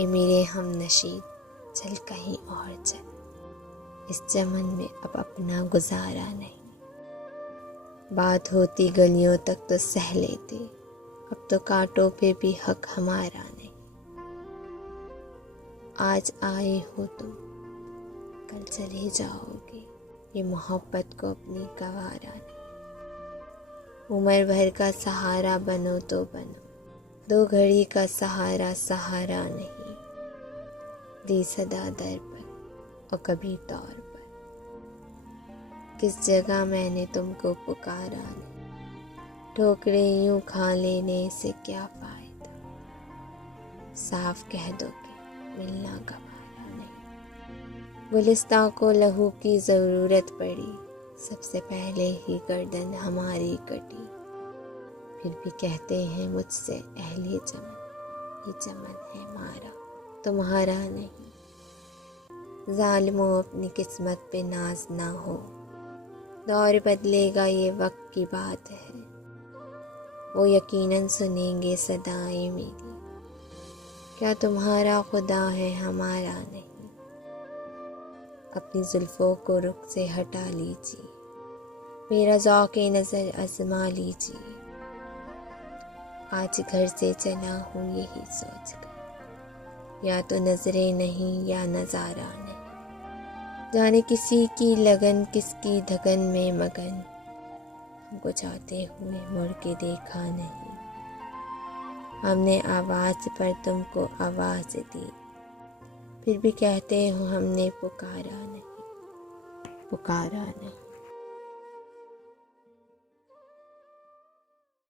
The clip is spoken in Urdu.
اے میرے ہم نشین چل کہیں اور چل، اس چمن میں اب اپنا گزارا نہیں۔ بات ہوتی گلیوں تک تو سہ لیتے، اب تو کانٹوں پہ بھی حق ہمارا نہیں۔ آج آئے ہو تم کل چلے جاؤ گے، یہ محبت کو اپنی گوارا نہیں۔ عمر بھر کا سہارا بنو تو بنو، دو گھڑی کا سہارا سہارا نہیں۔ دی صدا در پر اور کبھی طور پر، کس جگہ میں نے تم کو پکارا نہیں۔ ٹھوکریں یوں کھا لینے سے کیا فائدہ، صاف کہہ دو کہ ملنا گوارا نہیں۔ گلستاں کو لہو کی ضرورت پڑی، سب سے پہلے ہی گردن ہماری کٹی۔ پھر بھی کہتے ہیں مجھ سے اہل چمن، یہ چمن ہے ہمارا تمہارا نہیں۔ ظالموں اپنی قسمت پہ ناز نہ ہو، دور بدلے گا یہ وقت کی بات ہے۔ وہ یقیناً سنیں گے صدائیں میری، کیا تمہارا خدا ہے ہمارا نہیں۔ اپنی زلفوں کو رخ سے ہٹا لیجیے، میرا ذوق نظر آزما لیجیے۔ آج گھر سے چلا ہوں یہی سوچ کر، یا تو نظریں نہیں یا نظارہ نہیں۔ جانے کسی کی لگن کس کی دھگن میں مگن، ہم کو جاتے ہوئے مڑ کے دیکھا نہیں۔ ہم نے آواز پر تم کو آواز دی، پھر بھی کہتے ہو ہم نے پکارا نہیں، پکارا نہیں۔